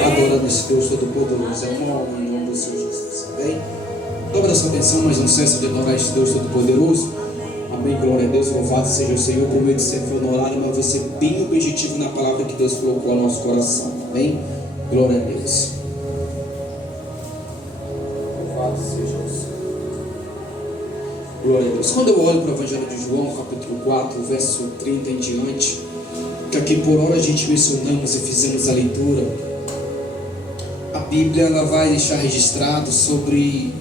Adorando esse Deus Todo-Poderoso. É uma honra em nome do Senhor Jesus. Amém? Dobra sua atenção, mas não cessa de adorar esse Deus Todo-Poderoso. Amém, glória a Deus, louvado seja o Senhor. Com medo de ser honorário, mas você bem objetivo na palavra que Deus colocou ao nosso coração. Amém? Glória a Deus. Louvado seja o Senhor. Glória a Deus. Quando eu olho para o Evangelho de João, capítulo 4, verso 30 em diante, que aqui por hora a gente mencionamos e fizemos a leitura, a Bíblia ela vai deixar registrado sobre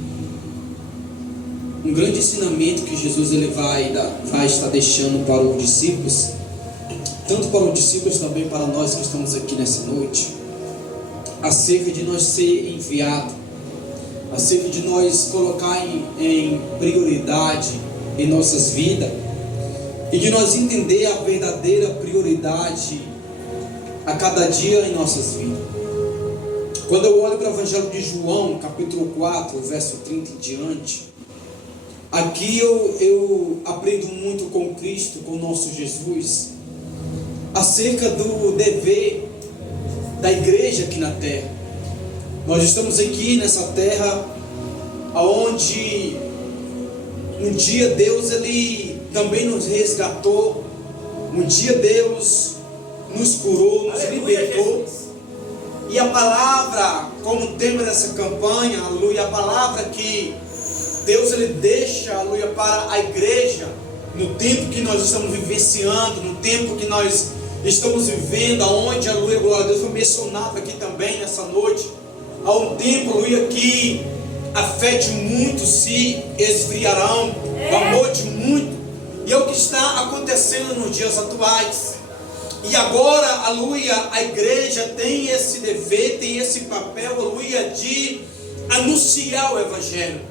um grande ensinamento que Jesus ele vai estar deixando para os discípulos, tanto para os discípulos também para nós que estamos aqui nessa noite, acerca de nós ser enviado, acerca de nós colocar em prioridade em nossas vidas e de nós entender a verdadeira prioridade a cada dia em nossas vidas. Quando eu olho para o Evangelho de João, capítulo 4, verso 30 em diante, aqui eu aprendo muito com Cristo, com o nosso Jesus, acerca do dever da igreja aqui na terra. Nós estamos aqui nessa terra onde um dia Deus ele também nos resgatou, um dia Deus nos curou, nos libertou. E a palavra, como tema dessa campanha, aleluia, a palavra que Deus ele deixa, aleluia, para a igreja, no tempo que nós estamos vivenciando, no tempo que nós estamos vivendo, aonde, aleluia, glória a Deus, foi mencionado aqui também nessa noite, há um tempo, aleluia, que a fé de muitos se esfriarão, o amor de muitos, e é o que está acontecendo nos dias atuais. E agora, aleluia, a igreja tem esse dever, tem esse papel, aleluia, de anunciar o Evangelho,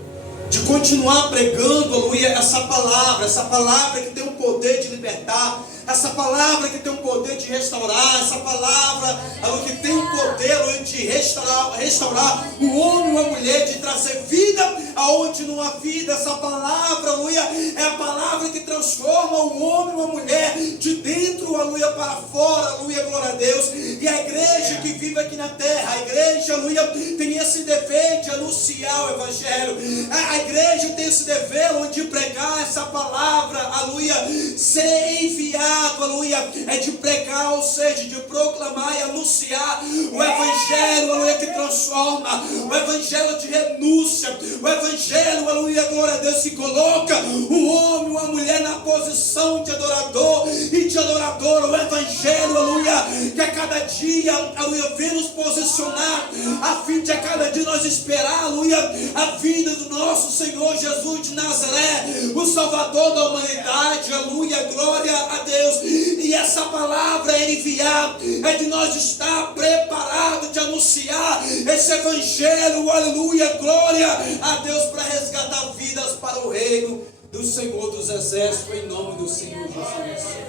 de continuar pregando, aleluia, essa palavra que tem o poder de libertar, essa palavra que tem o poder de restaurar, essa palavra, aleluia, que tem o poder, aleluia, de restaurar o homem e a mulher, de trazer vida aonde não há vida. Essa palavra, aleluia, é a palavra que transforma o homem e a mulher de dentro, aleluia, para fora, aleluia, glória a Deus. E a igreja que vive aqui na terra, a igreja, aleluia, tem esse dever de anunciar o Evangelho. A igreja tem esse dever, aleluia, de pregar essa palavra, aleluia, ser enviado, aleluia, é de pregar, ou seja, de proclamar e anunciar o Evangelho, aleluia, que transforma, o Evangelho de renúncia, o Evangelho, aleluia, glória a Deus, que coloca o homem e a mulher na posição de adorador e de adoradora. O Evangelho, aleluia, que a cada dia, aleluia, vem nos posicionar, a fim de a cada dia nós esperar, aleluia, a vida do nosso Senhor Jesus de Nazaré, o Salvador da humanidade, aleluia, glória a Deus. E essa palavra é enviar, é de nós estar preparado de anunciar esse Evangelho, aleluia, glória a Deus, para resgatar vidas para o reino do Senhor dos Exércitos, em nome do Senhor Jesus.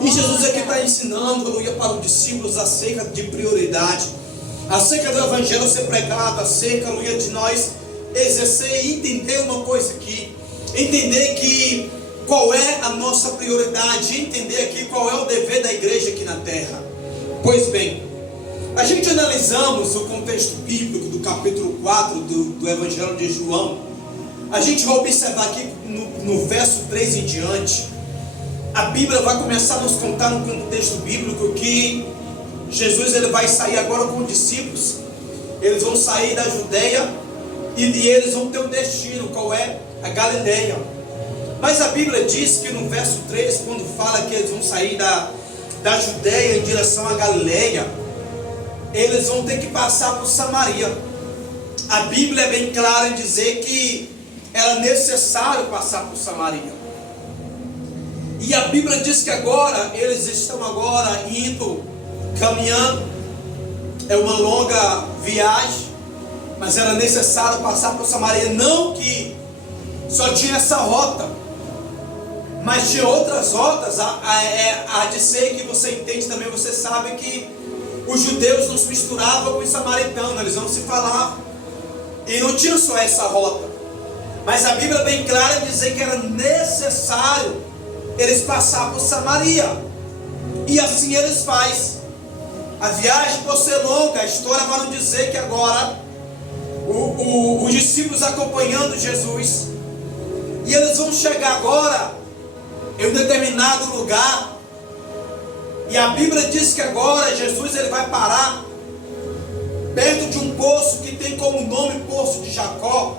E Jesus aqui está ensinando, aleluia, para os discípulos acerca de prioridade, acerca do Evangelho ser pregado, acerca, aleluia, de nós exercer e entender uma coisa aqui, entender que qual é a nossa prioridade, entender aqui qual é o dever da igreja aqui na terra. Pois bem, a gente analisamos o contexto bíblico do capítulo 4 do Evangelho de João. A gente vai observar aqui no verso 3 em diante, a Bíblia vai começar a nos contar no contexto bíblico que Jesus ele vai sair agora com os discípulos. Eles vão sair da Judeia e eles vão ter um destino, qual é? A Galileia. Mas a Bíblia diz que no verso 3, quando fala que eles vão sair da Judeia em direção à Galileia, eles vão ter que passar por Samaria. A Bíblia é bem clara em dizer que era necessário passar por Samaria. E a Bíblia diz que agora, eles estão agora indo, caminhando, é uma longa viagem, mas era necessário passar por Samaria. Não que só tinha essa rota, mas tinha outras rotas, a de ser que você entende também, você sabe que os judeus não se misturavam com os samaritanos, eles não se falavam, e não tinha só essa rota, mas a Bíblia é bem clara em dizer que era necessário eles passar por Samaria, e assim eles fazem. A viagem, por ser longa, a história vai nos dizer que agora os discípulos acompanhando Jesus, e eles vão chegar agora em um determinado lugar, e a Bíblia diz que agora Jesus ele vai parar perto de um poço que tem como nome Poço de Jacó.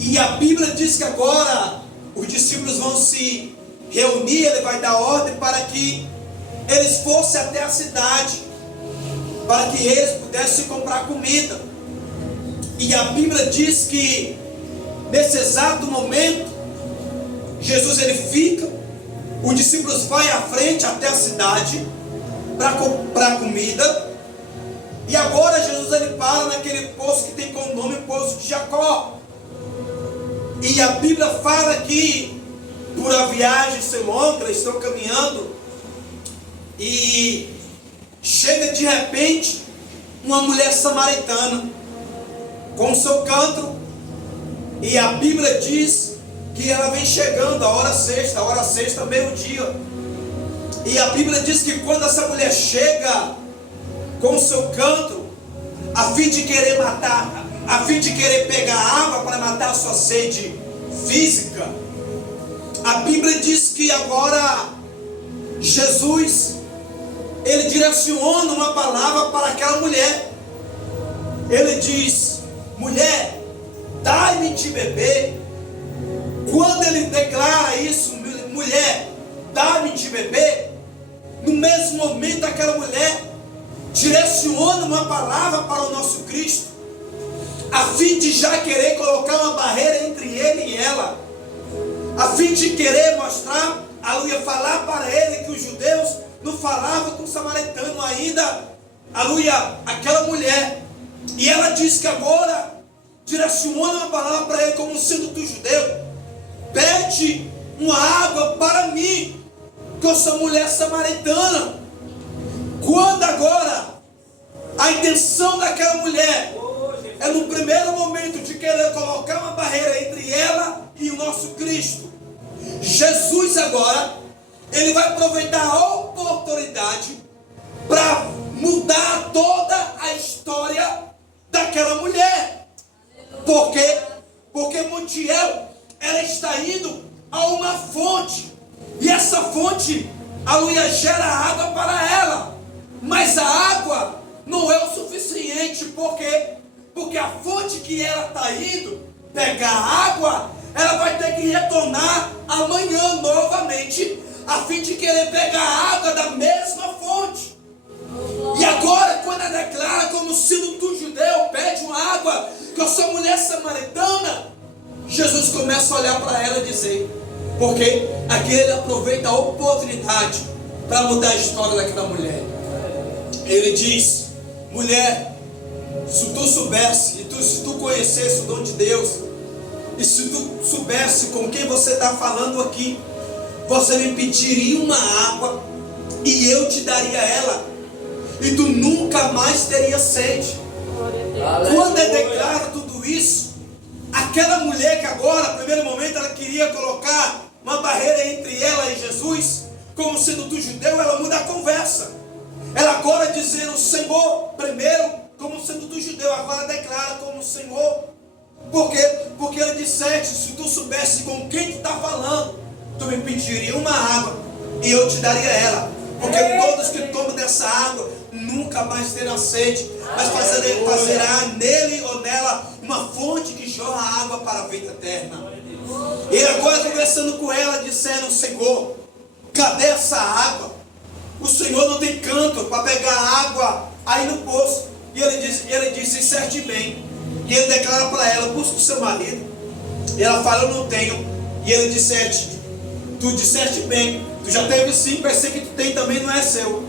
E a Bíblia diz que agora os discípulos vão se reunir, ele vai dar ordem para que eles fossem até a cidade, para que eles pudessem comprar comida. E a Bíblia diz que nesse exato momento Jesus ele fica, os discípulos vão à frente até a cidade para comprar comida. E agora Jesus ele para naquele poço que tem como nome Poço de Jacó. E a Bíblia fala que por a viagem ser longa, eles estão caminhando, e chega de repente uma mulher samaritana com o seu cântaro, e a Bíblia diz que ela vem chegando a hora sexta, meio-dia. E a Bíblia diz que quando essa mulher chega com o seu cântaro, a fim de querer pegar água para matar a sua sede física, a Bíblia diz que agora Jesus ele direciona uma palavra para aquela mulher. Ele diz: mulher, dai-me de beber. Quando ele declara isso, mulher, dá-me de beber, no mesmo momento aquela mulher direciona uma palavra para o nosso Cristo, a fim de já querer colocar uma barreira entre ele e ela, a fim de querer mostrar, aleluia, falar para ele que os judeus não falavam com o samaritano ainda, aleluia, aquela mulher. E ela diz que agora direciona uma palavra para ele como sendo do judeu: pede uma água para mim, que eu sou mulher samaritana. Quando agora a intenção daquela mulher é no primeiro momento de querer colocar uma barreira entre ela e o nosso Cristo, Jesus agora ele vai aproveitar a oportunidade para mudar toda a história daquela mulher. Por quê? Porque Montiel ela está indo a uma fonte, e essa fonte, aleluia, gera água para ela, mas a água não é o suficiente. Por quê? Porque a fonte que ela está indo pegar água, ela vai ter que retornar amanhã novamente, a fim de querer pegar água da mesma fonte. E agora, quando ela declara como sendo do judeu, pede uma água, que eu sou mulher samaritana, Jesus começa a olhar para ela e dizer, porque aqui ele aproveita a oportunidade para mudar a história daquela mulher. Ele diz: mulher, se tu soubesse, se tu conhecesse o dom de Deus, e se tu soubesse com quem você está falando aqui, você me pediria uma água e eu te daria ela, e tu nunca mais teria sede. Quando ele declara tudo isso, aquela mulher que agora, no primeiro momento, ela queria colocar uma barreira entre ela e Jesus, como sendo do judeu, ela muda a conversa. Ela agora dizendo Senhor, primeiro como sendo do judeu, agora declara como Senhor. Por quê? Porque ele disseste, se tu soubesse com quem tu está falando, tu me pediria uma água e eu te daria ela. Porque todos que tomam dessa água nunca mais terão sede, mas fazerá nele ou nela uma fonte que jorra água para a vida eterna. Ele agora conversando com ela, dizendo: Senhor, cadê essa água? O Senhor não tem canto para pegar água aí no poço. E ele diz: disseste bem. E ele declara para ela: busca o seu marido. E ela fala: eu não tenho. E ele disseste: tu disseste bem, tu já teve sim, mas esse que tu tem também não é seu.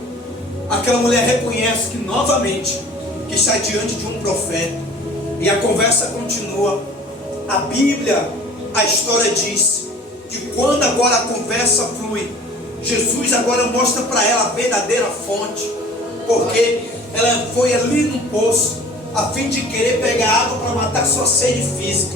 Aquela mulher reconhece que novamente que está diante de um profeta. E a conversa continua. A Bíblia, a história diz que quando agora a conversa flui, Jesus agora mostra para ela a verdadeira fonte, porque ela foi ali no poço a fim de querer pegar água para matar sua sede física.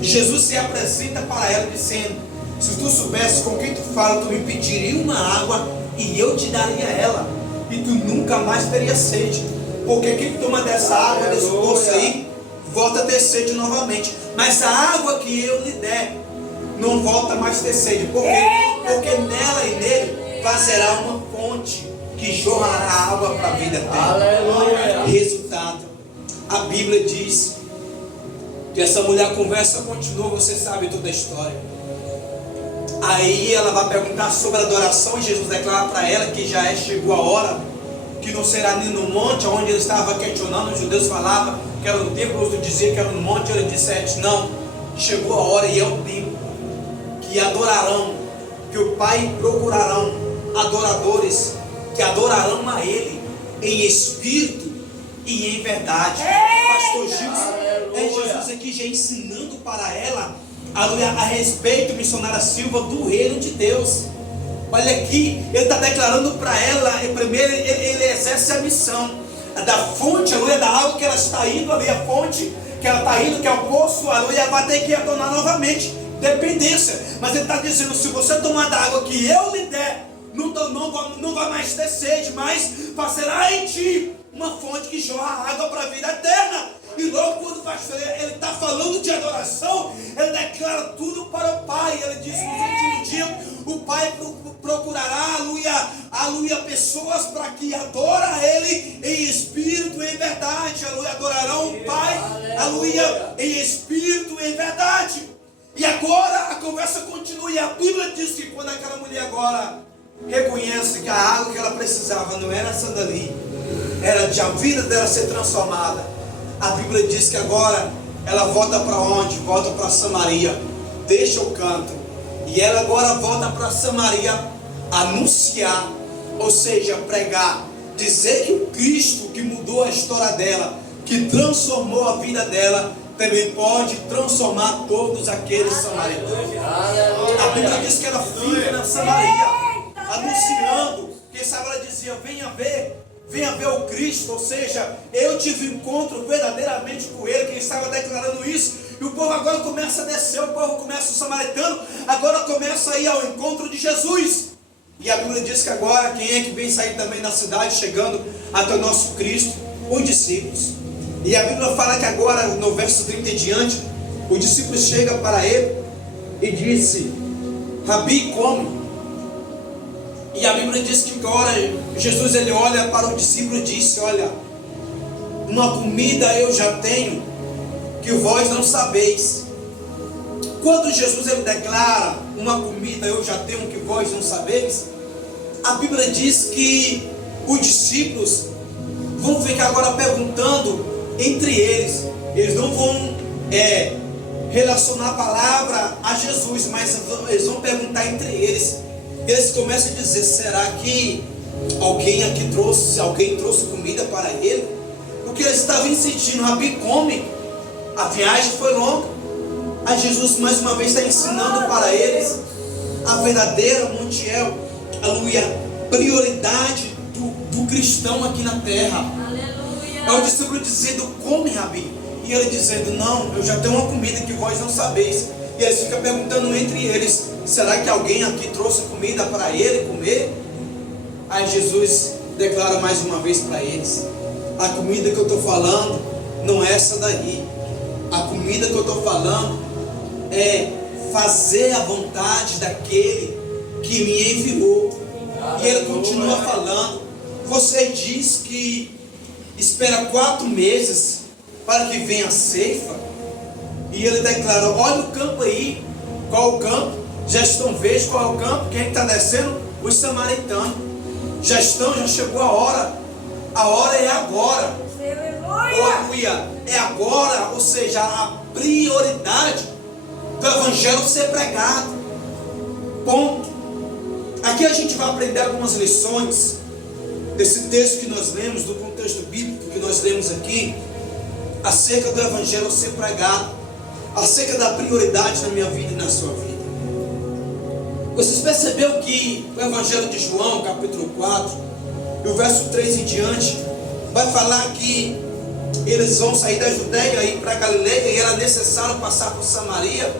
Jesus se apresenta para ela dizendo: se tu soubesse com quem tu fala, tu me pediria uma água e eu te daria ela, e tu nunca mais teria sede. Porque quem toma dessa água, desse poço aí, volta a ter sede novamente. Mas a água que eu lhe der, não volta mais a ter sede. Por quê? Porque nela e nele fazerá uma fonte que jorrará água para a vida eterna. Aleluia. Resultado, a Bíblia diz que essa mulher, a conversa continua, você sabe toda a história. Aí ela vai perguntar sobre a adoração e Jesus declara para ela que já chegou a hora, que não será nem no monte onde ele estava questionando. Os judeus falavam que era no templo, outros diziam que era no monte. Ele disse: não, chegou a hora e é o tempo que adorarão, que o Pai procurarão adoradores que adorarão a Ele em espírito e em verdade. Pastor Gilson, é Jesus aqui já ensinando para ela a respeito, missionária Silva, do reino de Deus. Olha aqui, ele está declarando para ela, primeiro ele exerce a missão da fonte, aleluia, da água que ela está indo ali, a fonte que ela está indo, que é o poço, aleluia, vai ter que retornar novamente, dependência. Mas ele está dizendo: se você tomar da água que eu lhe der, não vai mais ter sede, mas fará em ti uma fonte que jorra água para a vida eterna. E logo quando o pastor ele está falando de adoração, ele declara tudo para o Pai. Ele diz: no último dia o Pai procurará, aleluia, pessoas para que adorem a Ele em espírito e em verdade. Aleluia, adorarão o Pai, aleluia, em espírito e em verdade. E agora a conversa continua, e a Bíblia diz que quando aquela mulher agora reconhece que a água que ela precisava não era essa dali, era de a vida dela ser transformada, a Bíblia diz que agora ela volta para onde? Volta para Samaria, deixa o canto, e ela agora volta para Samaria anunciar, ou seja, pregar, dizer que o Cristo que mudou a história dela, que transformou a vida dela, também pode transformar todos aqueles samaritanos. A Bíblia diz que ela fica na Samaria anunciando. Quem sabe ela dizia: venha ver o Cristo, ou seja, eu tive um encontro verdadeiramente com Ele. Quem estava declarando isso, e o povo agora começa a descer, o povo começa, o samaritano agora começa a ir ao encontro de Jesus. E a Bíblia diz que agora quem é que vem sair também da cidade, chegando até o nosso Cristo? Os discípulos. E a Bíblia fala que agora, no verso 30 em diante, os discípulos chegam para ele e disse: Rabi, come. E a Bíblia diz que agora Jesus ele olha para o discípulo e disse: olha, uma comida eu já tenho que vós não sabeis. Quando Jesus ele declara uma comida eu já tenho que vós não sabeis, a Bíblia diz que os discípulos vão ficar agora perguntando entre eles. Eles não vão relacionar a palavra a Jesus, mas eles vão perguntar entre eles. Eles começam a dizer: será que alguém trouxe comida para ele? Porque eles estavam insistindo: Rabi, come, a viagem foi longa. Aí Jesus mais uma vez está ensinando para eles a verdadeira, Montiel, aleluia, prioridade do cristão aqui na terra. Aleluia. É o discípulo dizendo: come, Rabi. E ele dizendo: não, eu já tenho uma comida que vós não sabeis. E eles ficam perguntando entre eles: será que alguém aqui trouxe comida para ele comer? Aí Jesus declara mais uma vez para eles: a comida que eu estou falando não é essa daí. A comida que eu estou falando é fazer a vontade daquele que me enviou. E ele continua falando: você diz que espera 4 meses para que venha a ceifa? E ele declara: olha o campo aí. Qual o campo? Já estão vendo qual é o campo? Quem está descendo? Os samaritanos. Já chegou a hora. A hora é agora. Aleluia. É agora, ou seja, a prioridade do evangelho ser pregado. Ponto. Aqui a gente vai aprender algumas lições desse texto que nós lemos, do contexto bíblico que nós lemos aqui, acerca do evangelho ser pregado, acerca da prioridade na minha vida e na sua vida. Vocês perceberam que o evangelho de João, capítulo 4, e o verso 3 em diante, vai falar que eles vão sair da Judéia e ir para Galileia, e era necessário passar por Samaria.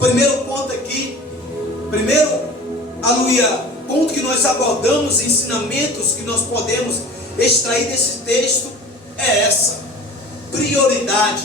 Primeiro ponto aqui, aleluia, ponto que nós abordamos, ensinamentos que nós podemos extrair desse texto é essa: prioridade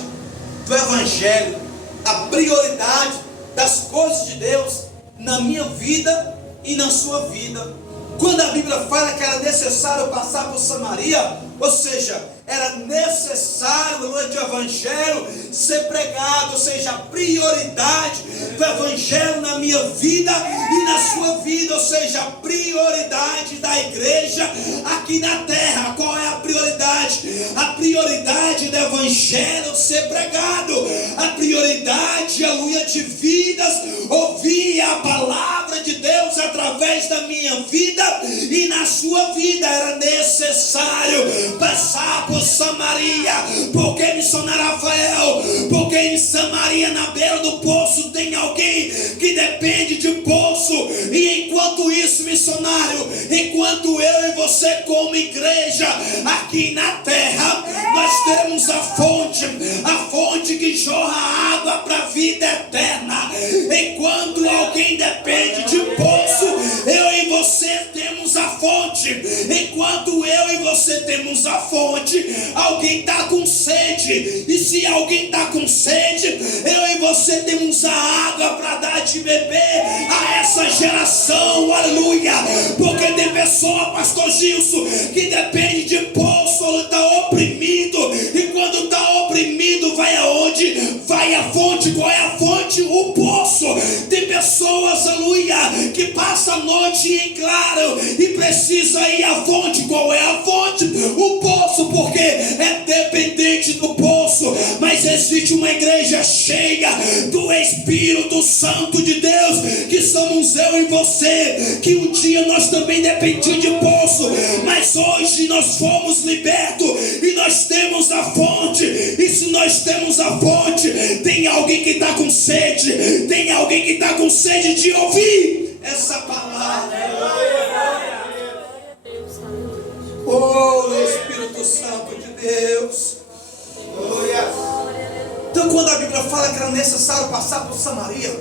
do Evangelho, a prioridade das coisas de Deus na minha vida e na sua vida. Quando a Bíblia fala que era necessário passar por Samaria, ou seja, era necessário no Evangelho ser pregado, ou seja, a prioridade do Evangelho na minha vida e na sua vida, ou seja, a prioridade da igreja aqui na terra. Qual é a prioridade? A prioridade do Evangelho ser pregado, a prioridade, aleluia, de vidas ouvir a palavra de Deus através da minha vida e na sua vida. Era necessário passar por Samaria. Porque missionário Rafael? Porque em Samaria, na beira do poço, tem alguém que depende de poço. E enquanto isso, missionário, enquanto eu e você como igreja aqui na terra, nós temos a fonte que jorra água para a vida eterna. Enquanto alguém depende de poço, eu e você temos a fonte. Enquanto eu e você temos a fonte, alguém está com sede. E se alguém está com sede, eu e você temos a água para dar de beber a essa geração, aleluia. Porque tem pessoa, pastor Gilson, que depende de poço, está oprimido. E quando está oprimido, vai aonde? Vai a fonte. Qual é a fonte? O poço. Tem pessoas, aleluia, que passa a noite em claro e precisa ir à fonte. Qual é a fonte? O poço, porque é dependente do poço. Mas existe uma igreja cheia do Espírito Santo de Deus, que somos eu e você, que um dia nós também dependíamos de poço, mas hoje nós fomos libertos e nós temos a fonte. E se nós temos a fonte, tem alguém que está com sede, tem alguém que está com sede de ouvir essa palavra. Oh, Espírito Santo de Deus. Então, quando a Bíblia fala que era necessário passar por Samaria,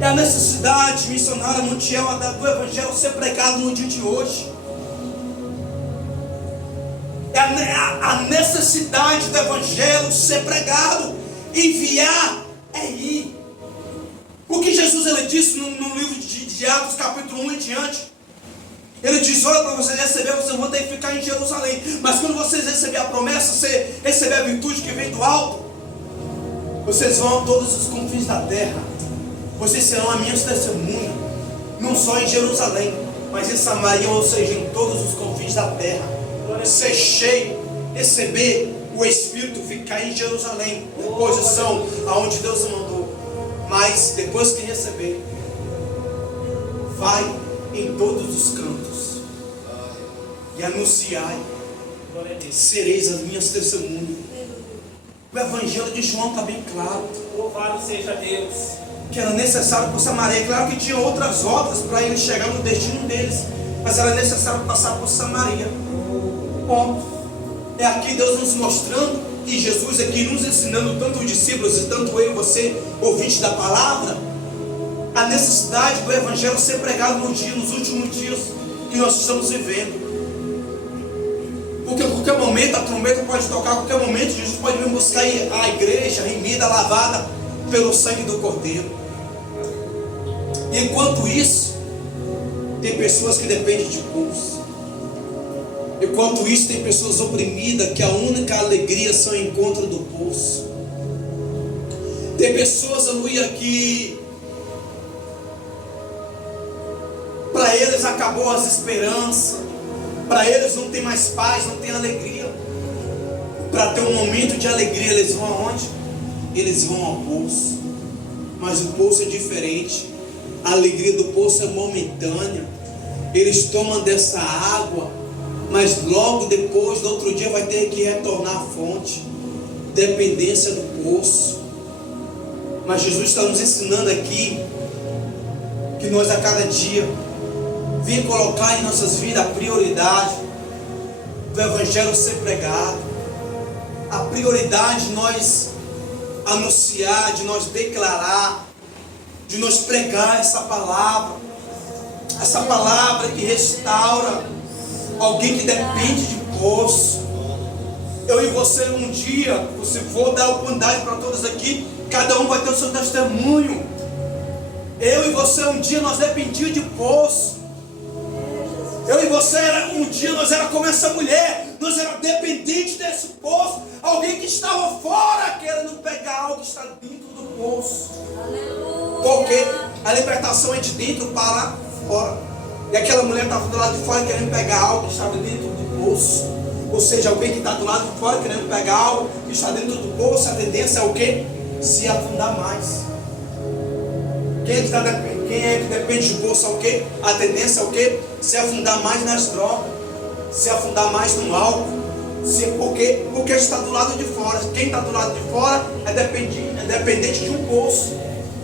é a necessidade missionária mundial do Evangelho ser pregado no dia de hoje. É a necessidade do Evangelho ser pregado. Enviar é ir. O que Jesus ele disse no livro de Atos, capítulo 1 em diante, ele diz: olha, para vocês receberem, vocês vão ter que ficar em Jerusalém. Mas quando vocês receberem a promessa, você receber a virtude que vem do alto, vocês vão a todos os confins da terra. Vocês serão as minhas testemunhas, não só em Jerusalém, mas em Samaria, ou seja, em todos os confins da terra. Ser cheio, receber o Espírito, ficar em Jerusalém, na posição aonde Deus mandou. Mas depois que receber, vai em todos os cantos e anunciai: sereis as minhas testemunhas. O Evangelho de João está bem claro. Louvado seja Deus. Que era necessário por Samaria. Claro que tinha outras rotas para eles chegar no destino deles, mas era necessário passar por Samaria. Bom, é aqui Deus nos mostrando, e Jesus aqui nos ensinando, tanto os discípulos e tanto eu e você, ouvinte da palavra, a necessidade do Evangelho ser pregado nos últimos dias que nós estamos vivendo. Porque a qualquer momento a trombeta pode tocar, a qualquer momento Jesus pode vir buscar a igreja remida, lavada pelo sangue do Cordeiro. E enquanto isso, tem pessoas que dependem de poço. Enquanto isso, tem pessoas oprimidas que a única alegria são o encontro do poço. Tem pessoas, aleluia, que para eles acabou as esperanças, para eles não tem mais paz, não tem alegria. Para ter um momento de alegria, eles vão aonde? Eles vão ao poço. Mas o poço é diferente. A alegria do poço é momentânea. Eles tomam dessa água, mas logo depois, no outro dia, vai ter que retornar à fonte. Dependência do poço. Mas Jesus está nos ensinando aqui que nós a cada dia vem colocar em nossas vidas a prioridade do Evangelho ser pregado, a prioridade de nós anunciar, de nós declarar, de nós pregar essa palavra. Essa palavra que restaura. Alguém que depende de poço. Eu e você um dia, se for dar oportunidade para todos aqui, cada um vai ter o seu testemunho. Eu e você um dia nós dependíamos de poço. Eu e você um dia nós era como essa mulher. Nós era dependentes desse poço. Alguém que estava fora querendo pegar algo que está dentro do poço. Aleluia. Porque a libertação é de dentro para fora. E aquela mulher estava do lado de fora querendo pegar algo que estava dentro do poço. Ou seja, alguém que está do lado de fora querendo pegar algo que está dentro do poço, a tendência é o quê? Se afundar mais. Quem é que depende do poço é o quê? A tendência é o quê? Se afundar mais nas drogas, se afundar mais no álcool. Porque está do lado de fora. Quem está do lado de fora é dependente de um poço.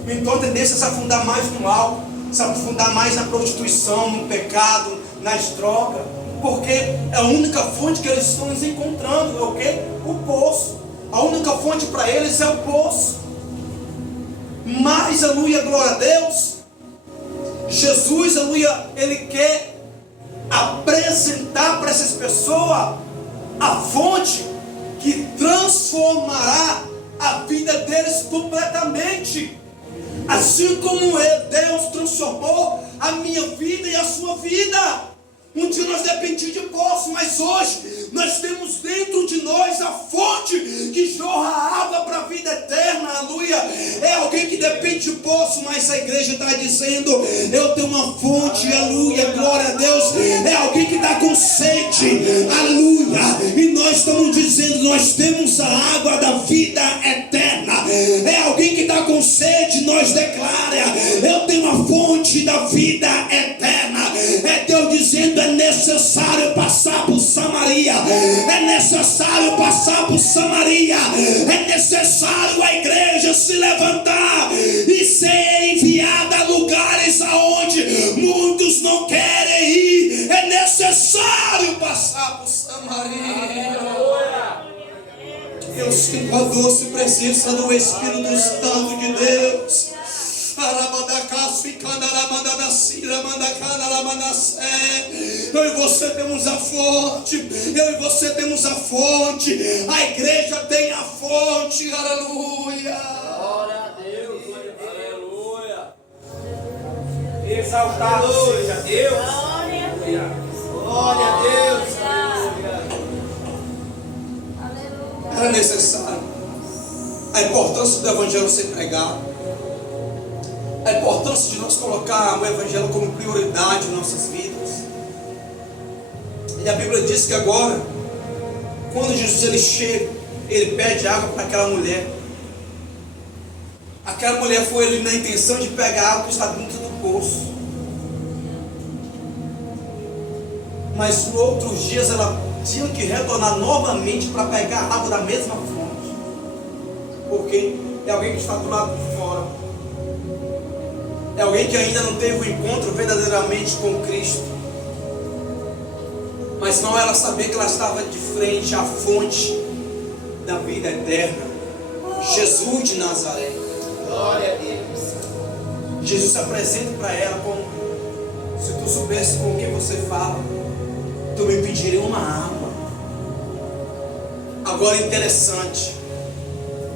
Então a tendência é se afundar mais no álcool, se afundar mais na prostituição, no pecado, nas drogas. Porque é a única fonte que eles estão nos encontrando. É o quê? O poço. A única fonte para eles é o poço. Mas, aleluia, glória a Deus, Jesus, aleluia, Ele quer apresentar para essas pessoas a fonte que transformará a vida deles completamente. Assim como Deus transformou a minha vida e a sua vida. Um dia nós dependíamos de poço, mas hoje nós temos dentro de nós a fonte que jorra água para a vida eterna, aleluia. É alguém que depende de poço, mas a igreja está dizendo, eu tenho uma fonte, aleluia, glória a Deus. É alguém que está com sede, aleluia. E nós estamos dizendo, nós temos a água da vida eterna. É alguém que está com sede, nós declara, eu tenho a fonte da vida eterna. É Deus dizendo, é necessário passar por Samaria. É necessário passar por Samaria. É necessário a igreja se levantar e ser enviada a lugares aonde muitos não querem ir. É necessário passar por Samaria. Eu sinto a doce presença do Espírito Santo de Deus. Eu e você temos a fonte. Eu e você temos a fonte. A igreja tem a fonte. Aleluia. Glória a Deus. Aleluia. Exaltado seja Deus. Glória a Deus. Era necessário. A importância do evangelho ser pregado. A importância de nós colocar o evangelho como prioridade em nossas vidas. E a Bíblia diz que agora, quando Jesus ele chega, ele pede água para aquela mulher. Aquela mulher foi ali na intenção de pegar água que está dentro do poço. Mas nos outros dias ela tinha que retornar novamente para pegar água da mesma fonte. Porque é alguém que está do lado de fora. É alguém que ainda não teve um encontro verdadeiramente com Cristo. Mas não ela saber que ela estava de frente à fonte da vida eterna. Jesus de Nazaré. Glória a Deus. Jesus se apresenta para ela como: se tu soubesse com quem você fala, tu me pediria uma água. Agora interessante.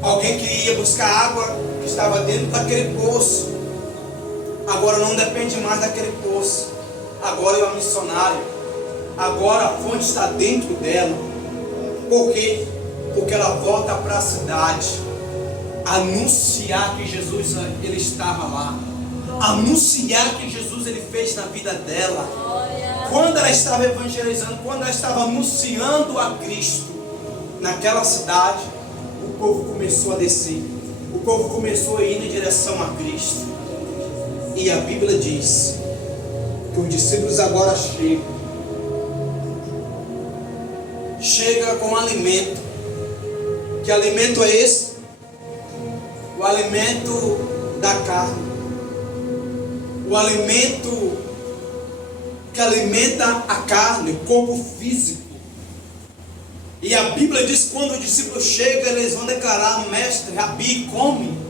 Alguém que ia buscar água que estava dentro daquele poço. Agora não depende mais daquele poço. Agora é uma missionária. Agora a fonte está dentro dela. Por quê? Porque ela volta para a cidade anunciar que Jesus ele estava lá. Anunciar que Jesus ele fez na vida dela. Quando ela estava evangelizando, quando ela estava anunciando a Cristo naquela cidade, o povo começou a descer. O povo começou a ir em direção a Cristo. E a Bíblia diz que os discípulos agora chega com alimento. Que alimento é esse? O alimento da carne. O alimento que alimenta a carne, o corpo físico. E a Bíblia diz que quando os discípulos chegam, eles vão declarar: mestre, rabi, come.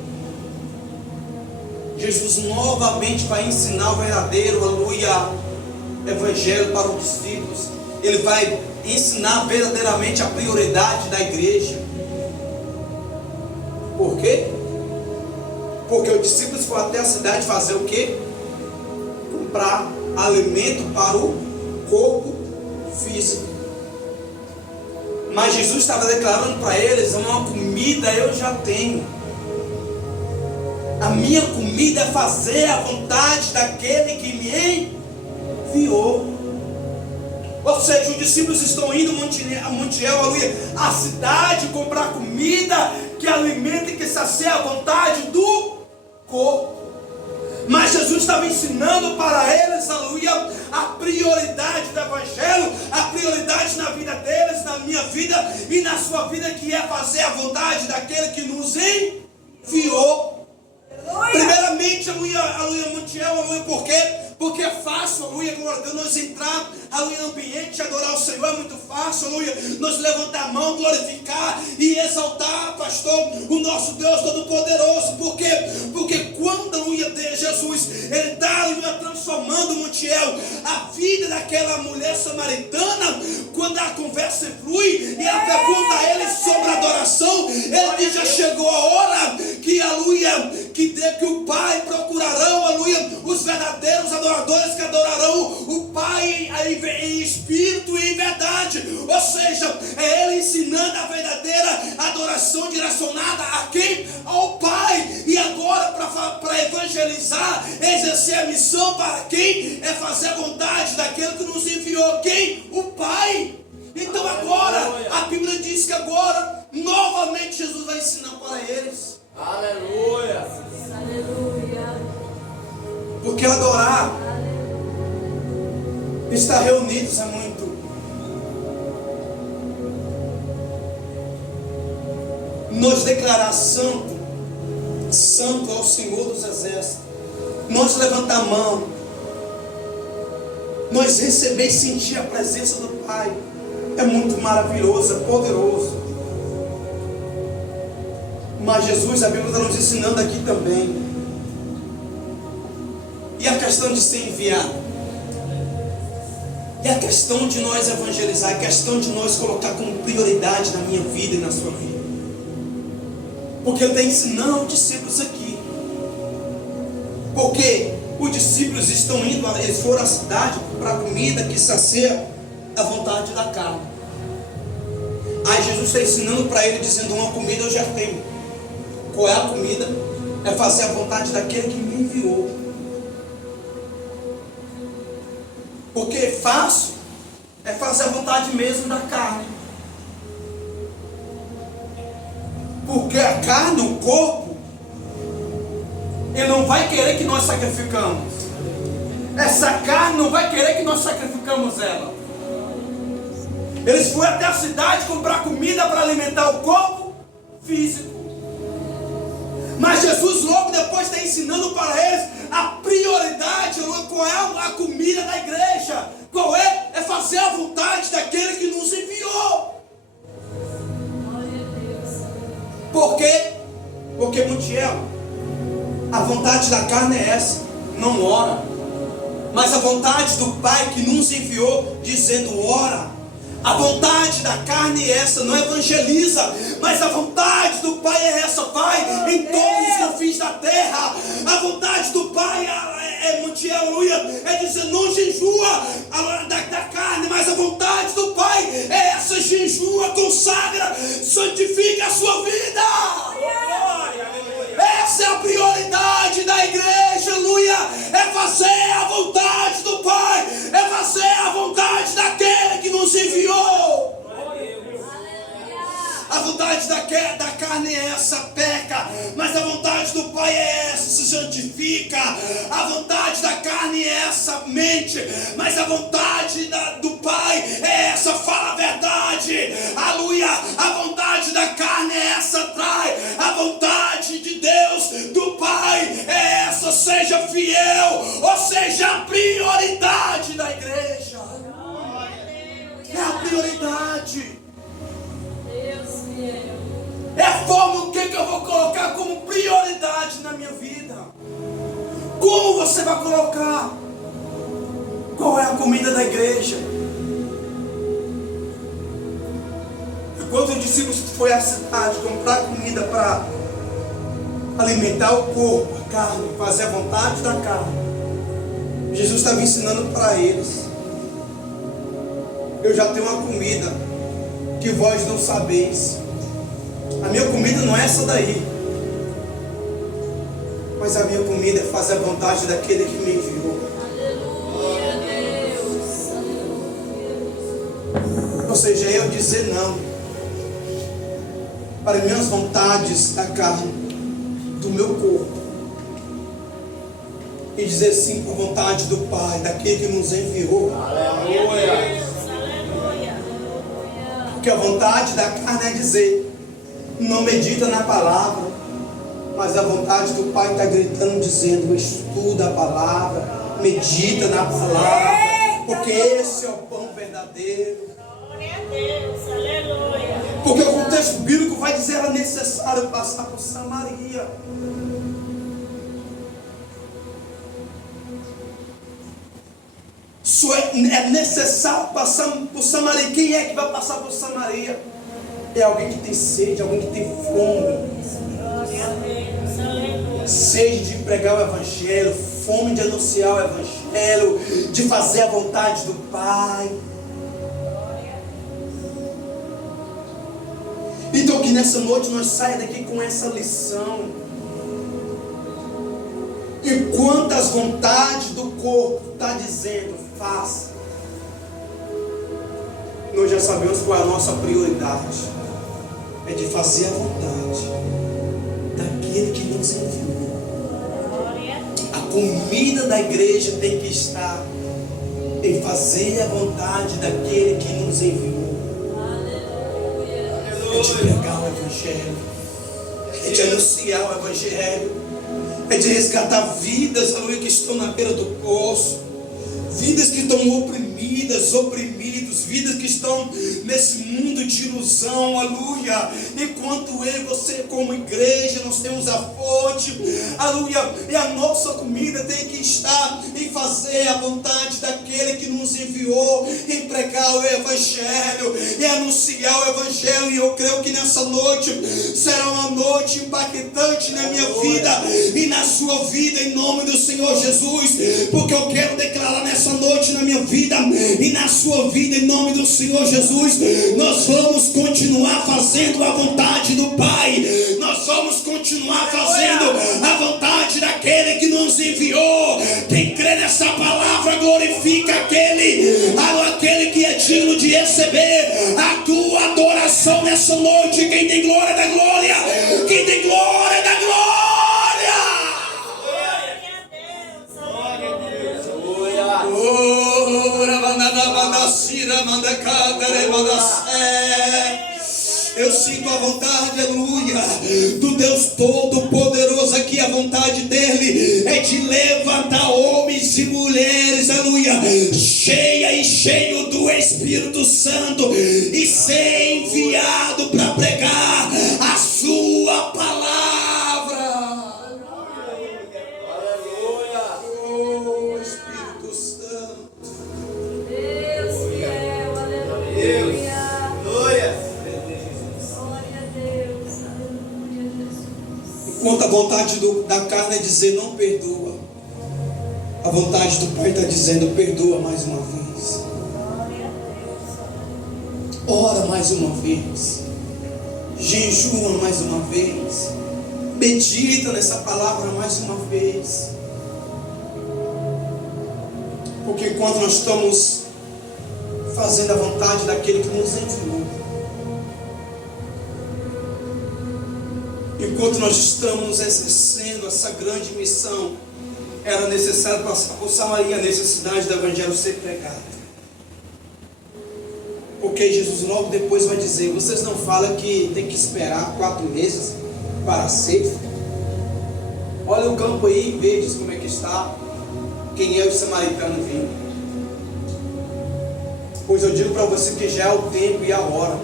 Jesus novamente vai ensinar o verdadeiro, aleluia, evangelho para os discípulos. Ele vai ensinar verdadeiramente a prioridade da igreja. Por quê? Porque os discípulos foram até a cidade fazer o quê? Comprar alimento para o corpo físico. Mas Jesus estava declarando para eles: uma comida eu já tenho. A minha comida é fazer a vontade daquele que me enviou. Ou seja, os discípulos estão indo a Montiel, aleluia, a cidade, comprar comida que alimenta e que sacia a vontade do corpo. Mas Jesus estava ensinando para eles, aleluia, a prioridade do evangelho, a prioridade na vida deles, na minha vida e na sua vida, que é fazer a vontade daquele que nos enviou. Primeiramente, aleluia, aleluia, Montiel, aleluia, por quê? Porque é fácil, aleluia, glória a Deus, nós entrar, aleluia, no ambiente, adorar o Senhor, é muito fácil, aleluia, nós levantar a mão, glorificar e exaltar, pastor, o nosso Deus Todo-Poderoso. Por quê? Porque quando, aleluia, Jesus, ele está, aleluia, transformando, Montiel, a vida daquela mulher samaritana, quando a conversa flui e ela pergunta a ele sobre a adoração, ele diz: já chegou a hora que, aleluia, que o Pai procurarão, aleluia, os verdadeiros adoradores que adorarão o Pai em espírito e em verdade. Ou seja, é ele ensinando a verdadeira adoração direcionada a quem? Ao Pai. E agora, para evangelizar, exercer a missão para quem? É fazer a vontade daquele que nos enviou. Quem? O Pai. Então agora, a Bíblia diz que agora, novamente, Jesus vai ensinar para eles. Aleluia. Aleluia. Porque adorar, estar reunidos é muito. Nos declarar santo, santo ao Senhor dos Exércitos, nós levantar a mão, nós receber e sentir a presença do Pai, é muito maravilhoso, é poderoso. Mas Jesus, a Bíblia está nos ensinando aqui também. E a questão de ser enviado, e a questão de nós evangelizar, a questão de nós colocar como prioridade na minha vida e na sua vida. Porque ele está ensinando os discípulos aqui. Porque os discípulos estão indo, eles foram à cidade para a comida que sacia a vontade da carne. Aí Jesus está ensinando para ele, dizendo: uma comida eu já tenho. Qual é a comida? É fazer a vontade daquele que me enviou. Porque fácil é fazer a vontade mesmo da carne. Porque a carne, o corpo, ele não vai querer que nós sacrificamos. Essa carne não vai querer que nós sacrificamos ela. Eles foram até a cidade comprar comida para alimentar o corpo físico. Mas Jesus logo depois está ensinando para eles a prioridade, qual é a comida da igreja. Qual é? É fazer a vontade daquele que nos enviou. Por quê? Porque, Montiel, a vontade da carne é essa: não ora. Mas a vontade do Pai que nos enviou, dizendo: ora. A vontade da carne é essa, não evangeliza, mas a vontade do Pai é essa: Pai, em todos os confins da terra. A vontade do Pai Montiel, aleluia, é dizer: não jejua da carne, mas a vontade do Pai é essa: jejua, consagra, santifica a sua vida. Essa é a prioridade da igreja, aleluia, é fazer a vontade do Pai, é fazer a vontade daquele que nos enviou. A vontade da carne é essa: peca. Mas a vontade do Pai é essa: se santifica. A vontade da carne é essa: mente. Mas a vontade do Pai é essa: fala a verdade. Aleluia. A vontade da carne é essa: trai. A vontade de Deus, do Pai, é essa: seja fiel. Ou seja, a prioridade da igreja. É a prioridade. É a forma o que eu vou colocar como prioridade na minha vida. você vai colocar? Qual é a comida da igreja? E quando os discípulos foram à cidade comprar comida para alimentar o corpo, a carne, fazer a vontade da carne, Jesus estava ensinando para eles: eu já tenho uma comida que vós não sabeis. A minha comida não é essa daí, mas a minha comida é fazer a vontade daquele que me enviou. Aleluia, Deus. Aleluia. Ou seja, eu dizer não para minhas vontades da carne, do meu corpo, e dizer sim para a vontade do Pai, daquele que nos enviou. Aleluia. Porque a vontade da carne é dizer: não medita na palavra. Mas a vontade do Pai está gritando, dizendo: estuda a palavra, medita na palavra, porque esse é o pão verdadeiro. Glória a Deus, aleluia. Porque o contexto bíblico vai dizer: era necessário passar por Samaria. É necessário passar por Samaria. Quem é que vai passar por Samaria? É alguém que tem sede, alguém que tem fome. Glória a Deus, aleluia. Sede de pregar o Evangelho, fome de anunciar o Evangelho, de fazer a vontade do Pai. Então que nessa noite nós saia daqui com essa lição. Enquanto as vontades do corpo está dizendo: faça, nós já sabemos qual é a nossa prioridade. É de fazer a vontade daquele que nos enviou. A comida da igreja tem que estar em fazer a vontade daquele que nos enviou. É de pregar o Evangelho, é de anunciar o Evangelho, é de resgatar vidas, aleluia, que estão na beira do poço, vidas que estão oprimidos, vidas que estão nesse mundo de ilusão, aleluia. Enquanto eu e você, como igreja, nós temos a fonte, aleluia, e a nossa comida tem que estar em fazer a vontade daquele que nos enviou, em pregar o Evangelho, e anunciar o Evangelho. E eu creio que nessa noite será uma noite impactante na minha vida e na sua vida, em nome do Senhor Jesus, porque eu quero declarar nessa noite na minha vida e na sua vida, em nome do Senhor Jesus, nós vamos continuar fazendo a vontade do Pai, nós vamos continuar fazendo a vontade daquele que nos enviou. Quem crê nessa palavra glorifica aquele que é digno de receber a tua adoração nessa noite. Quem tem glória da glória, quem tem glória da glória. Eu sinto a vontade, aleluia, do Deus Todo-Poderoso aqui. A vontade dele é de levantar homens e mulheres, aleluia, cheio do Espírito Santo, e ser enviado para pregar a sua palavra. Aleluia. Oh, Espírito Santo. Deus fiel, aleluia. Aleluia. Glória a Deus, aleluia, Jesus. Enquanto a vontade da carne é dizer: não perdoa, a vontade do Pai está dizendo: perdoa mais uma vez, Glória a Deus, ora mais uma vez, jejua mais uma vez, medita nessa palavra mais uma vez. Porque enquanto nós estamos fazendo a vontade daquele que nos enviou, enquanto nós estamos exercendo essa grande missão, era necessário passar por Samaria, a necessidade do Evangelho ser pregado. Porque Jesus logo depois vai dizer: vocês não falam que tem que esperar 4 meses para a ceifa? Olha o campo aí e veja como é que está. Quem é o samaritano vindo? Pois eu digo para você que já é o tempo e a hora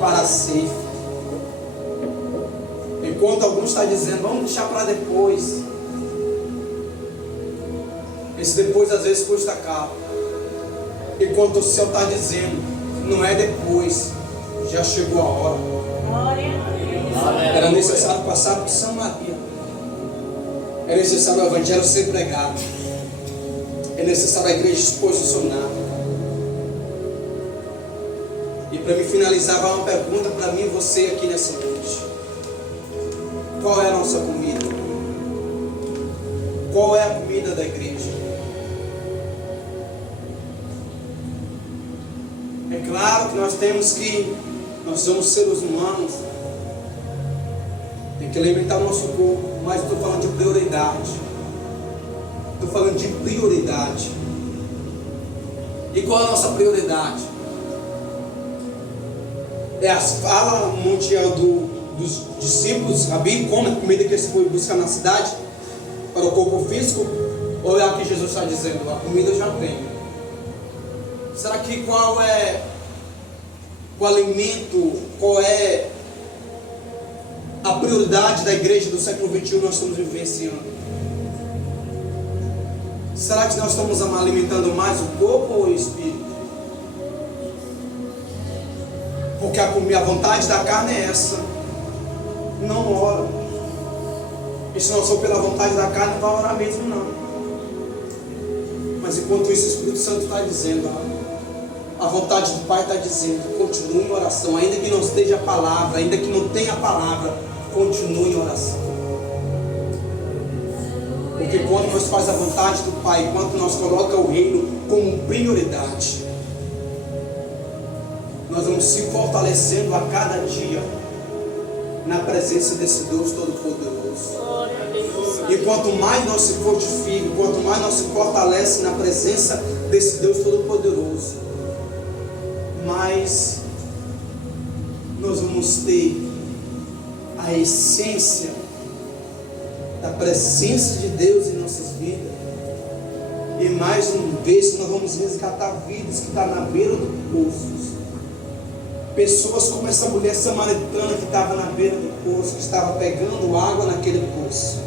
para a ceifa. Enquanto alguns estão dizendo: vamos deixar para depois, Esse depois às vezes custa caro. Enquanto o Senhor está dizendo, não é depois, já chegou a hora. Glória a Deus. Era necessário passar por Samaria. É necessário o Evangelho ser pregado. É necessário a igreja se posicionar. E para me finalizar, vai uma pergunta para mim e você aqui nessa noite. Qual é a nossa comida? Qual é a comida da igreja? É claro que nós somos seres humanos, tem que alimentar o nosso corpo, mas estou falando de prioridade. Estou falando de prioridade. E qual é a nossa prioridade? É a fala mundial dos discípulos, Rabi, come a comida que eles foram buscar na cidade para o corpo físico, ou é a que Jesus está dizendo, a comida eu já tenho? Será que qual é o alimento, qual é a prioridade da igreja do século XXI nós estamos vivenciando? Será que nós estamos alimentando mais o corpo ou o espírito? Porque a vontade da carne é essa. Não ora. E se não for pela vontade da carne, não vai orar mesmo não. Mas enquanto isso, o Espírito Santo está dizendo, a vontade do Pai está dizendo, continue em oração, ainda que não esteja a palavra, ainda que não tenha a palavra, continue em oração. Porque quando nós fazemos a vontade do Pai, quando nós colocamos o reino como prioridade, nós vamos se fortalecendo a cada dia na presença desse Deus Todo-Poderoso. Glória a Deus. E quanto mais nós se fortificamos, quanto mais nós se fortalecemos na presença desse Deus Todo-Poderoso, mais nós vamos ter a essência da presença de Deus em nossas vidas. E mais uma vez nós vamos resgatar vidas que estão na beira do poço. Pessoas como essa mulher samaritana que estava na beira do poço, que estava pegando água naquele poço.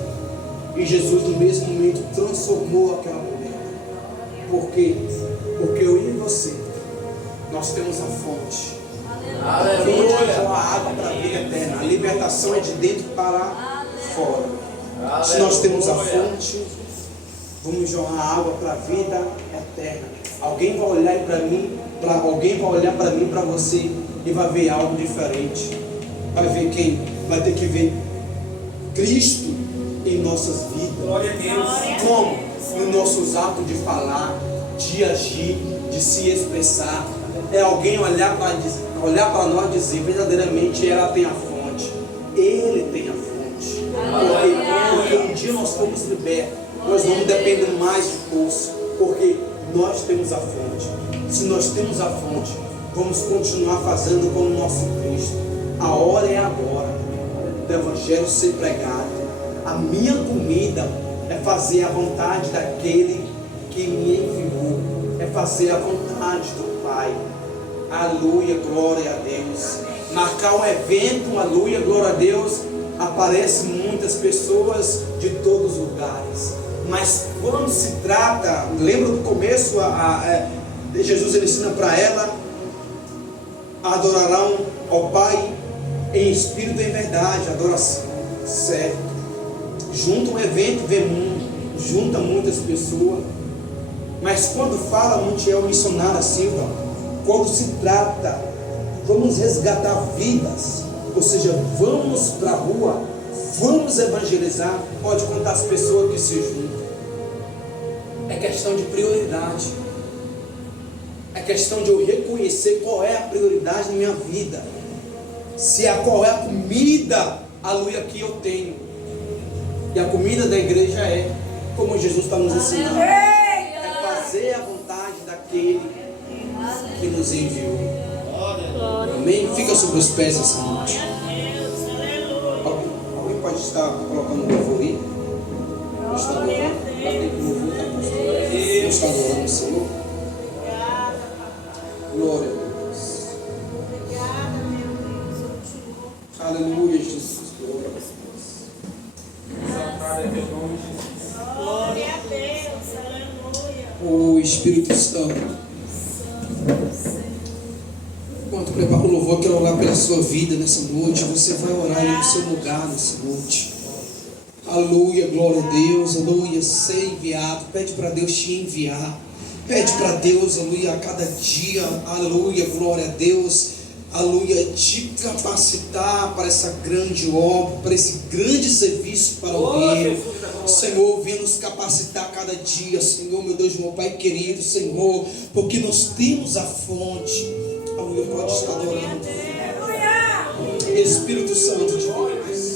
E Jesus no mesmo momento transformou aquela mulher. Por quê? Porque eu e você, nós temos a fonte. Aleluia. A água para a vida eterna. A libertação é de dentro para fora. Se nós temos a fonte, vamos jorrar água para a vida eterna. Alguém vai olhar para mim, para você, e vai ver algo diferente. Vai ver quem? Vai ter que ver Cristo em nossas vidas. Glória a Deus. Como? Nos nossos atos de falar, de agir, de se expressar. É alguém olhar para nós e dizer, verdadeiramente ela tem a fonte. Ele tem a fonte. Porque um dia nós fomos libertos. Nós não dependemos mais de poço. Porque nós temos a fonte. Se nós temos a fonte, vamos continuar fazendo como o nosso Cristo. A hora é agora do Evangelho ser pregado. A minha comida é fazer a vontade daquele que me enviou. É fazer a vontade do Pai. Aleluia, glória a Deus. Marcar um evento, aleluia, glória a Deus. Aparecem muitas pessoas de todos os lugares. Mas quando se trata, lembra do começo, Jesus ele ensina para ela, adorarão ao Pai em espírito e em verdade, adoração, certo? Junta um evento, junta muitas pessoas, mas quando fala multidão missionária assim, quando se trata, vamos resgatar vidas, ou seja, vamos para a rua, vamos evangelizar, pode contar as pessoas que se juntam. É questão de prioridade. É questão de eu reconhecer qual é a prioridade na minha vida. Qual é a comida, aleluia, que eu tenho. E a comida da igreja é, como Jesus está nos ensinando, é fazer a vontade daquele que nos enviou. Amém? Fica sobre os pés essa noite. Alguém pode estar colocando o louvor aí? Está adorando? Está adorando o Senhor? Glória a Deus. Aleluia, Jesus. Glória a Deus. Glória a Deus, aleluia. Espírito Santo. Enquanto prepara o louvor, eu quero orar pela sua vida nessa noite. Você vai orar aí no seu lugar nessa noite. Aleluia, glória a Deus, aleluia, ser enviado. Pede para Deus te enviar. Pede para Deus, aleluia, a cada dia, aleluia, glória a Deus, aleluia, te capacitar para essa grande obra, para esse grande serviço para o reino. Senhor, venha nos capacitar a cada dia, Senhor, meu Deus, meu Pai querido, Senhor, porque nós temos a fonte. Aleluia, pode estar adorando. Espírito Santo de Deus.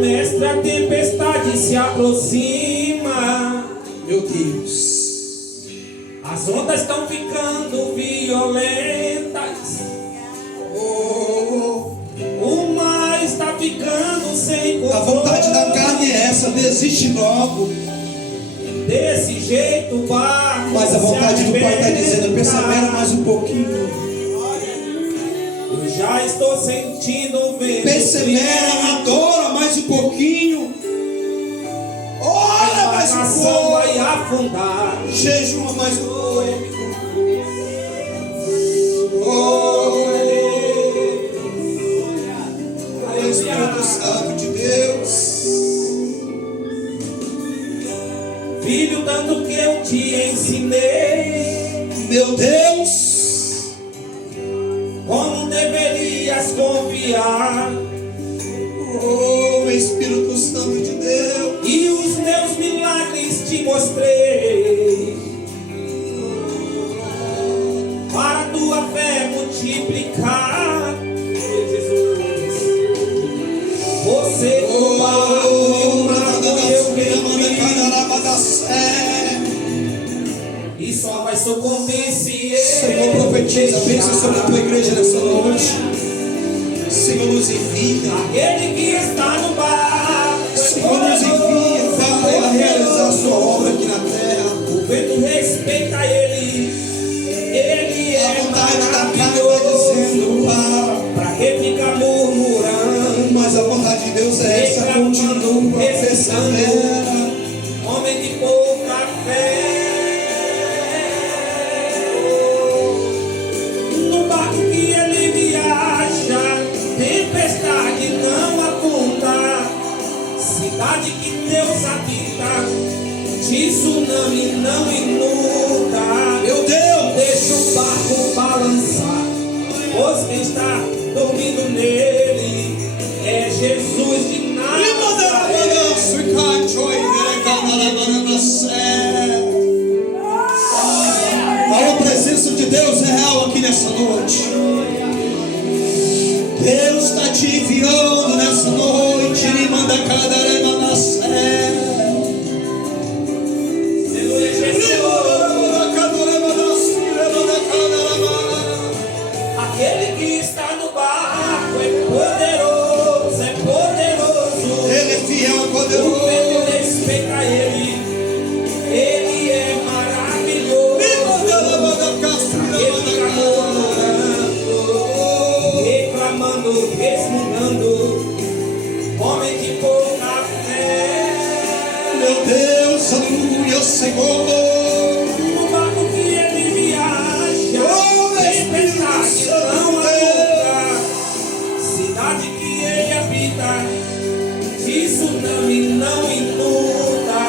Mestre, a tempestade se aproxima. Meu Deus. As ondas estão ficando violentas. O mar está ficando sem controle. A vontade da carne é essa, desiste logo. Desse jeito vai. Mas a vontade do Pai está dizendo, persevera mais um pouquinho. Eu já estou sentindo o vento. Persevera, adora mais um pouquinho. Ora mais um pouco. Vai afundar. Jejuma mais um pouco. Espírito Santo de Deus. Filho, tanto que eu te ensinei, Meu Deus, como deverias confiar. oh Espírito Santo de Deus, E os meus milagres te mostrei, para a tua fé multiplicar. Você no barco e o barco eu rei. E só vai sucumbir se ele Senhor, profetiza, bênção sobre a tua igreja nessa noite. Senhor, nos envia. aquele que está no barco. Senhor, nos envia, vai realizar a sua obra aqui na terra. O vento respeita ele. Ele A é vontade da carne vai dizendo, pra que ficar murmurando? mas a vontade de Deus é essa, continua, persevera. Homem de pouca fé. No barco que ele viaja, tempestade não aponta. Cidade que Deus habita, de tsunami não inunda. Meu Deus, Deixa o barco balançar, pois quem está dormindo nele é Jesus de Nazaré. a presença de Deus é real aqui nessa noite. Deus está te enviando nessa noite. Ele manda cada rema na sé. Aleluia, Jesus. Aquele que está no barco é poderoso, é poderoso. Ele é fiel, O poderoso. vento respeita ele. Ele é maravilhoso. Ele fica murmurando, reclamando, resmungando. Homem de pouca fé. Meu Deus, aleluia, Senhor. No barco que ele viaja, tempestade não aluga. Cidade que ele habita, de tsunami não inunda.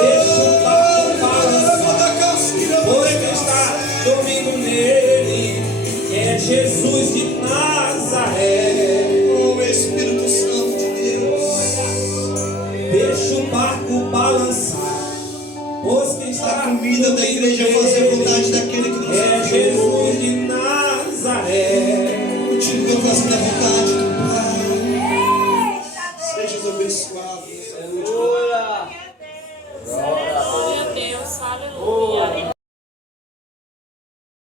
Deixa o barco balançar, pois quem está dormindo nele é Jesus de Nazaré. Oh, Espírito Santo de Deus. Deixa o barco balançar, pois quem A está comida da igreja é fazer a vontade daquele que nos é enviou. Jesus de Nazaré. Continua fazendo a vontade do Pai. Sejas abençoado.